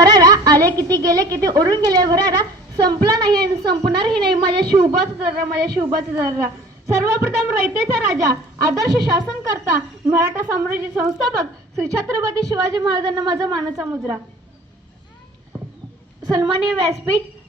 मरारा आले किती गेले किती ओढून गेले भरारा संपला नाही आणि संपणारही नाही माझ्या शिवबाचा दर्रा सर्वप्रथम रयतेचा राजा आदर्श शासन करता मराठा साम्राज्य संस्थापक श्री छत्रपती शिवाजी महाराजांना माझा मानाचा मुजरा. सन्माननीय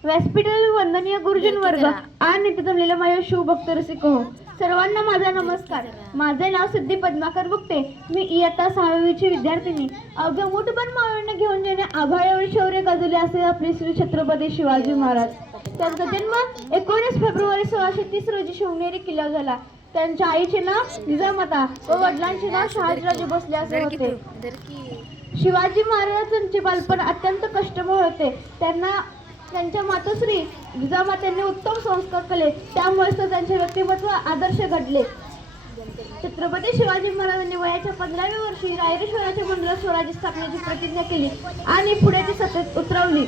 व्यासपीठातील वंदनीय गुरुजन वर्ग आणि तिथे जमलेले माझे शिवभक्त रसिक हो, सर्वांना माझा नमस्कार. माझे नाव सिद्धी पद्माकर बुकटे. मी इयत्ता 6वीची विद्यार्थिनी. अवघ्या मुठभर मावळ्यांना घेऊन जेणे आभाळावर शौर्य गाजवले असे आपले श्री छत्रपती शिवाजी महाराज. त्यांचा जन्म 19 फेब्रुवारी 1630 रोजी शिवनेरी किल्ल्यावर झाला. त्यांच्या आईचे नाव जिजामाता व वडिलांचे नाव शहाजीराजे भोसले असे होते. शिवाजी महाराजांचे बालपण अत्यंत कष्टमय होते. त्यांच्या मातोश्री जिजामातेने उत्तम संस्कार केले, त्यामुळे त्यांचे व्यक्तिमत्व आदर्श घडले. छत्रपती शिवाजी महाराजांनी वयाच्या 15व्या वर्षी रायरेश्वराच्या मंदिरात स्वराज्य स्थापनेची प्रतिज्ञा केली आणि पुढे ती सत्तेत उतरवली.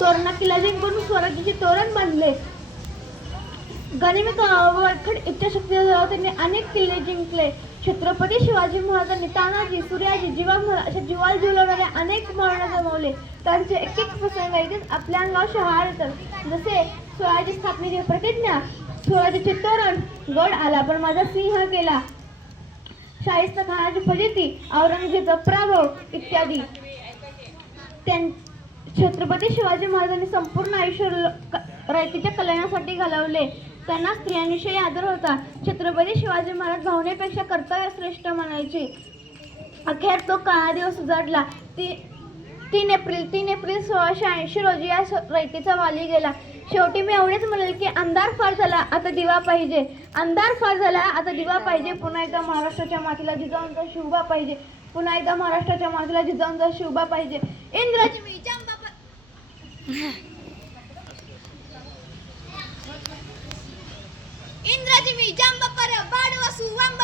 तोरणा किल्ला जिंकून स्वराज्याचे तोरण बांधले. गनिमी वळखड इच्छाशक्तीसह त्यांनी अनेक किल्ले जिंकले. छत्रपती शिवाजी महाराजांनी तानाजी, सूर्याजी, जीवामल अशा जीवाला जीव लावणारे अनेक महाराज जमवले. त्यांचे एक प्रसंग इथेच आपल्या अंगावर शहाळ येतात. जसे स्वराज्य स्थापनेची प्रतिज्ञा, स्वराज्याचे तोरण, गड आला पण माझा सिंह केला, शाहिस्ता खानाची फजिती, औरंगजेबाचा पराभव इत्यादी. छत्रपती शिवाजी महाराजांनी संपूर्ण आयुष्य रयतेच्या कल्याणासाठी घालवले. त्यांना स्त्रियांविषयी आदर होता. छत्रपती शिवाजी महाराज भावनेपेक्षा कर्तव्य श्रेष्ठ म्हणायचे. अखेर तो काळा दिवस उजाडला. 3 एप्रिल 1680 रोजी या रयतेचा वाली गेला. शेवटी मी एवढेच म्हणेल की अंधार फार झाला आता दिवा पाहिजे, अंधार फार झाला आता दिवा पाहिजे. पुन्हा एकदा महाराष्ट्राच्या मातीला जिजाऊंचा शिवबा पाहिजे, पुन्हा एकदा महाराष्ट्राच्या मातीला जिजाऊंचा शिवबा पाहिजे. इंद्राजी मी जांबा पर बाड वासू वांब